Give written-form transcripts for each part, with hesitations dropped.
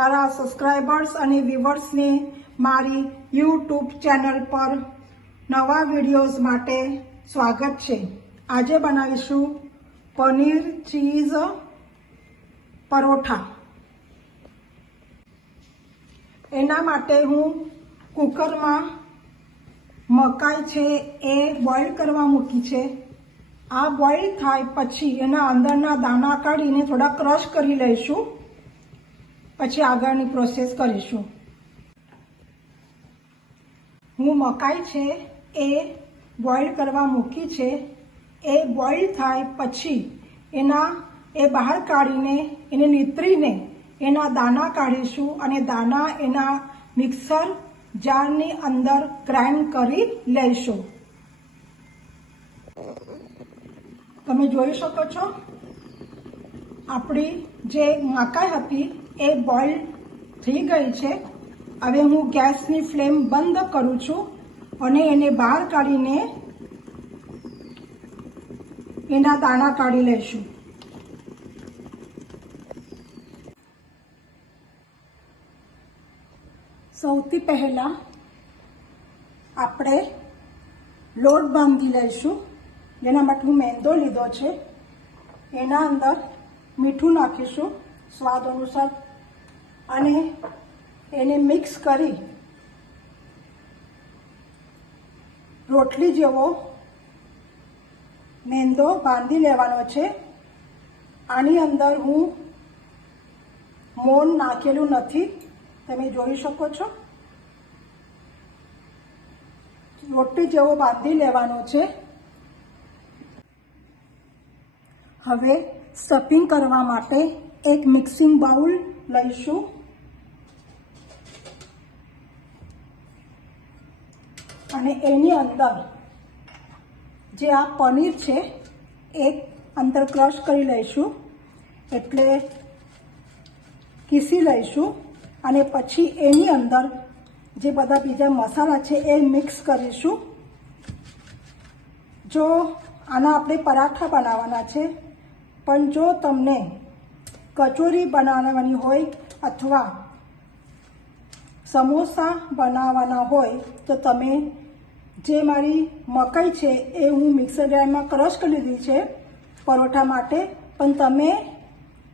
મારા સબસ્ક્રાઈબર્સ અને વ્યુઅર્સને મારી યુટ્યુબ ચેનલ પર નવા વિડીયોઝ માટે સ્વાગત છે। આજે બનાવીશું પનીર ચીઝ પરોઠા। એના માટે હું કુકરમાં મકાઈ છે એ બોઇલ કરવા મૂકી છે। આ બોઇલ થાય પછી એના અંદરના દાણા કાઢીને થોડા ક્રશ કરી લઈશું, પછી આગળની પ્રોસેસ કરીશું। હું મકાઈ છે એ બોઇલ કરવા મૂકી છે। એ બોઇલ થાય પછી એ બહાર કાઢીને એને નીતરીને એના દાણા કાઢીશું અને દાણા એના મિક્સર જારની અંદર ગ્રાઇન્ડ કરી લઈશું। તમે જોઈ શકો છો આપણી જે મકાઈ હતી એ બોઇલ થઈ ગઈ છે। હવે હું ગેસની ફ્લેમ બંધ કરું છું અને એને બહાર કાઢીને એના દાણા કાઢી લઈશું। સૌથી પહેલા આપણે લોટ બાંધી લઈશું। જેના માટે હું મેંદો લીધો છે। એના અંદર મીઠું નાખીશું સ્વાદ અનુસાર અને એને મિક્સ કરી રોટલી જેવો મેંદો બાંધી લેવાનો છે। આની અંદર હું મોણ નાખેલું નથી, તમે જોઈ શકો છો। રોટલી જેવો બાંધી લેવાનો છે। હવે સ્ટફિંગ કરવા માટે એક મિક્સિંગ બાઉલ લઈશું અને એની અંદર જે આ પનીર છે એ અંદર ક્રશ કરી લઈશું, એટલે કીસી લઈશું અને પછી એની અંદર જે બધા બીજા મસાલા છે એ મિક્સ કરીશું। જો આના આપણે પરાઠા બનાવવાના છે, પણ જો તમને કચોરી બનાવવાની હોય અથવા સમોસા બનાવવાના હોય તો તમે જે મારી મકાઈ છે એ હું મિક્સર ગ્રાઇન્ડરમાં ક્રશ કરી લીધી છે પરોઠા માટે, પણ તમે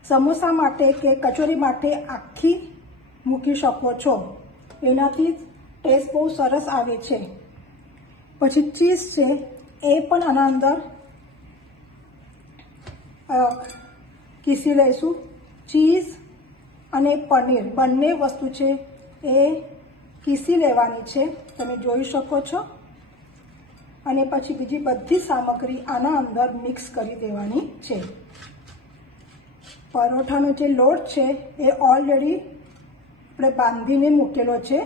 સમોસા માટે કે કચોરી માટે આખી મૂકી શકો છો। એનાથી ટેસ્ટ બહુ સરસ આવે છે। પછી ચીઝ છે એ પણ આના અંદર કીસી લઈશું। ચીઝ અને પનીર બંને વસ્તુ છે એ કીસી લેવાની છે, તમે જોઈ શકો છો। અને પછી બીજી બધી સામગ્રી આના અંદર મિક્સ કરી દેવાની છે। પરોઠાનો જે લોટ છે એ ઓલરેડી આપણે બાંધીને મૂકેલો છે।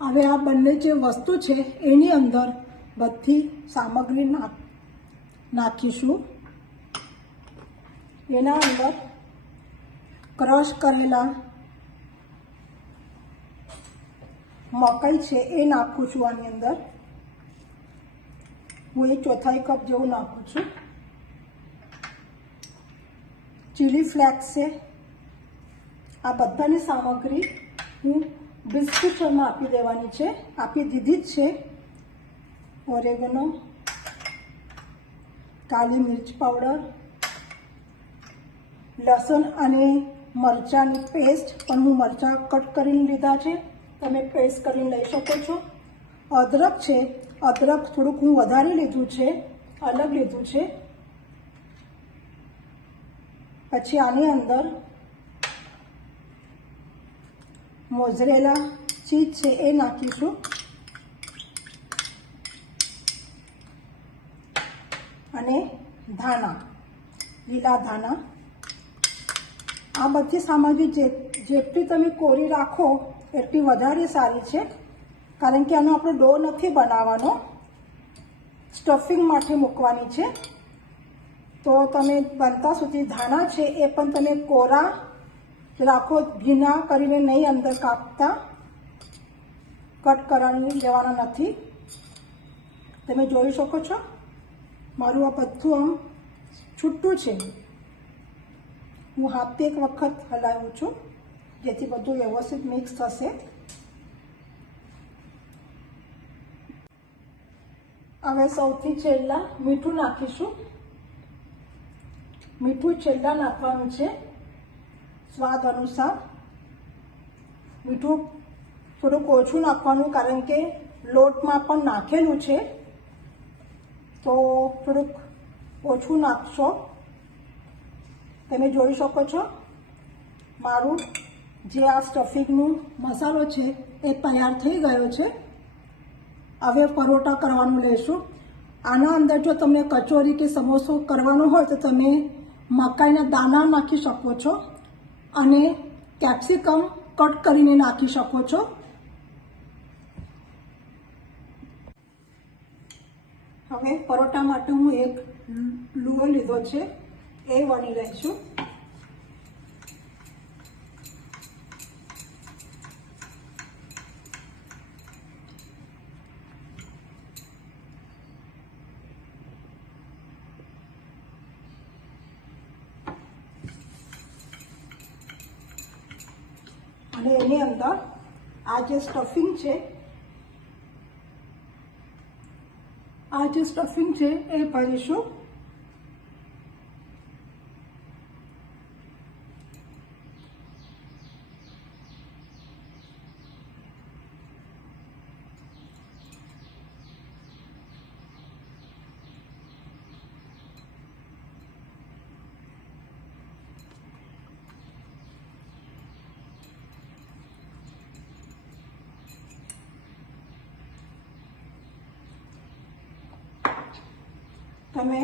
હવે આ બંને જે વસ્તુ છે એની અંદર બધી સામગ્રી નાખીશું। એના અંદર ક્રશ કરેલા મકાઈ છે એ નાખું છું। આની અંદર હું 1/4 કપ જેવું નાખું છું। ચીલી ફ્લેક્સ છે, આ બધાની સામગ્રી હું બિસ્કુટમાં આપી દેવાની છે, આપી દીધી જ છે। ઓરેગનો, કાલી મિર્ચ પાવડર, લસણ અને મરચાંની પેસ્ટ પણ હું મરચાં કટ કરીને લીધા છે, તમે પેસ્ટ કરીને લઈ શકો છો। અદરક છે, અદરક થોડુંક હું વધારે લીધું છે, અલગ લીધું છે। પછી આની અંદર મોઝરેલા ચીઝ છે એ નાખીશું અને ધાણા, લીલા ધાણા। આ બધી સામગ્રી જેટલી તમે કોરી રાખો એટલી વધારે સારી છે, કારણ કે આનો આપણો ડો નથી બનાવવાનો, સ્ટફિંગ માટે મૂકવાની છે। તો તમે બનતા સુધી ધાણા છે એ પણ તમે કોરા રાખો, ભીના કરીને નહીં અંદર કાપતા, કટ કરવાની લેવાના નથી। તમે જોઈ શકો છો મારું આ બધું આમ છૂટું છે। હું હાથથી એક વખત હલાવું છું જેથી બધું વ્યવસ્થિત મિક્સ થશે. હવે સૌથી છેલ્લા મીઠું નાખીશું. મીઠું છેલ્લા નાખવાનું છે સ્વાદ અનુસાર. મીઠું થોડુંક ઓછું નાખવાનું કારણ કે લોટમાં પણ નાખેલું છે, તો થોડુંક ઓછું નાખશો. તમે જોઈ શકો છો મારું જે આ સ્ટફિંગનું મસાલો છે એ તૈયાર થઈ ગયો છે. હવે પરોઠા કરવાનું લેશું. આના અંદર જો તમને કચોરી કે સમોસો કરવાનો હોય તો તમે મકાઈના દાણા નાખી શકો છો અને કેપ્સિકમ કટ કરીને નાખી શકો છો. હવે પરોઠા માટે હું એક લુઓ લીધો છે, એ વણી લઈશું. અને એની અંદર આ જે સ્ટફિંગ છે એ ભરીશું. તમે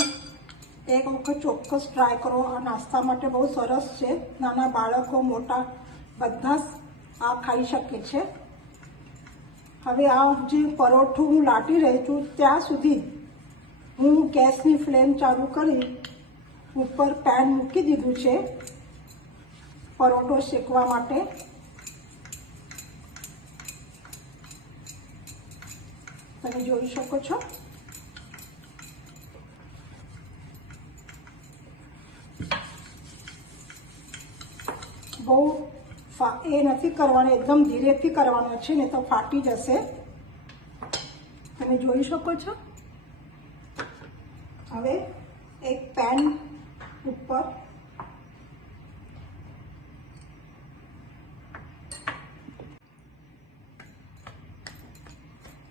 એક વખત ચોક્કસ ટ્રાય કરો. આ નાસ્તા માટે બહુ સરસ છે. નાના બાળકો મોટા બધા જ આ ખાઈ શકે છે. હવે આ જે પરોઠું હું લાટી રહી છું ત્યાં સુધી હું ગેસની ફ્લેમ ચાલુ કરી ઉપર પેન મૂકી દીધું છે પરોઠો શેકવા માટે. તમે જોઈ શકો છો. બહુ એ નથી કરવાનું, એકદમ ધીરેથી કરવાનું છે, નહીં તો ફાટી જશે. તમે જોઈ શકો છો. હવે એક પેન ઉપર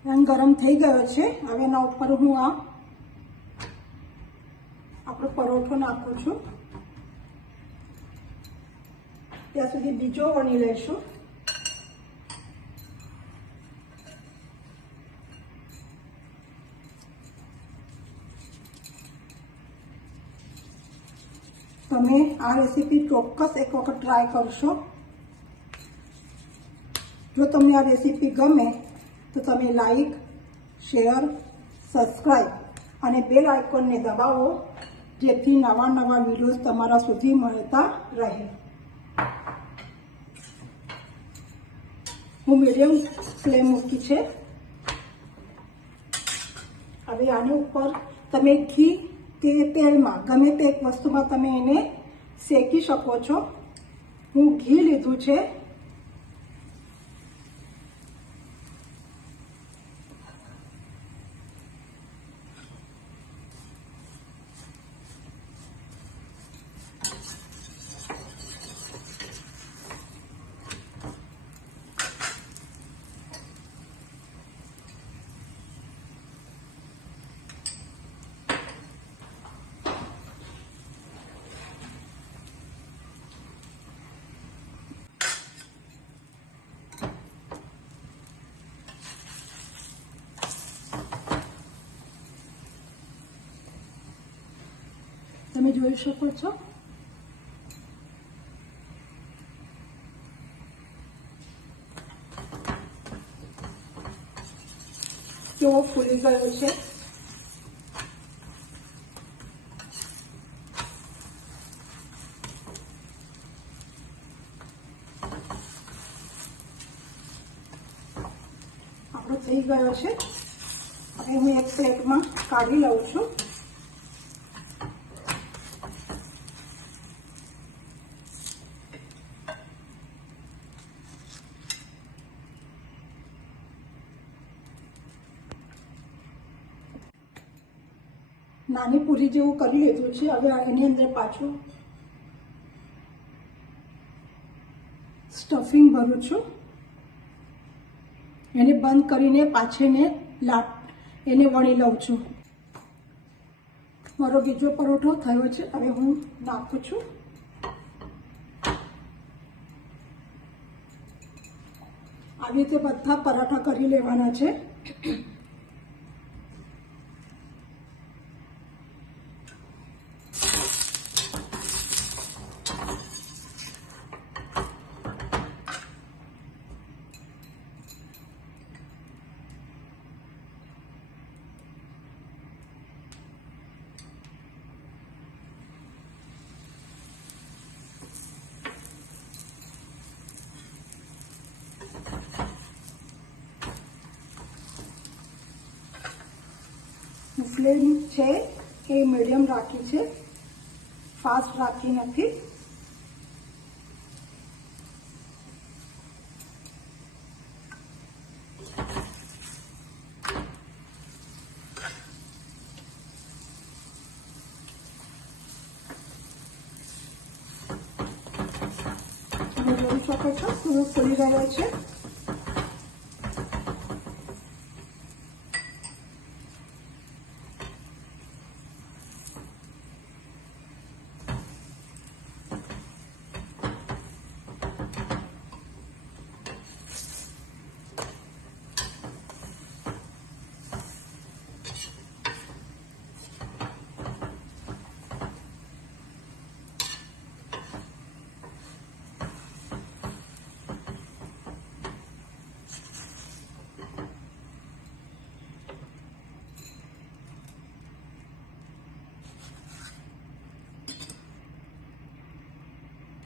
પેન ગરમ થઈ ગયો છે. હવે એના ઉપર હું આપણો પરોઠો નાખું છું. ત્યાં સુધી બીજો વણી લઈશું. તમે આ રેસીપી ચોક્કસ એક વખત ટ્રાય કરશો. જો તમને આ રેસીપી ગમે તો તમે લાઈક, શેર, સબસ્ક્રાઈબ અને બેલ આઇકોનને દબાવો જેથી નવા વિડીયોઝ તમારા સુધી મળતા રહે. હું મીડિયમ ફ્લેમ મૂકી છે. હવે આની ઉપર તમે ઘી કે તેલમાં ગમે તે એક વસ્તુમાં તમે એને શેકી શકો છો. હું ઘી લીધું છે. તમે જોઈ શકો છો. કેવો ફૂલી ગયો છે. આપણો થઈ ગયો છે. હવે હું એક પ્લેટમાં કાઢી લઉં છું. નાની પૂરી જેવું કરી લીધું છે. હવે એની અંદર પાછું સ્ટફિંગ ભરું છું. એને બંધ કરીને પાછળને એને વણી લઉં છું. મારો બીજો પરોઠો થયો છે. હવે હું નાખું છું. આવી રીતે બધા પરાઠા કરી લેવાના છે. ફ્લેમ છે એ મીડિયમ રાખી છે, ફાસ્ટ રાખી નથી. તમે જોઈ શકો છો થોડું ફૂલી રહ્યો છે.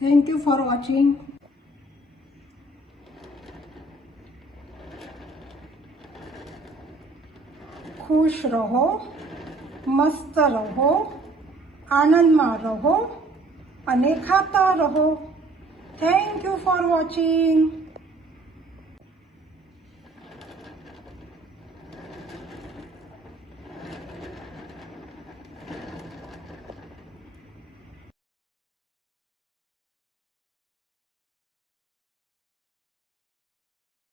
Thank you for watching. खुश रहो, मस्त रहो, आनंदમાં રહો અને ખાતા રહો. Thank you for watching.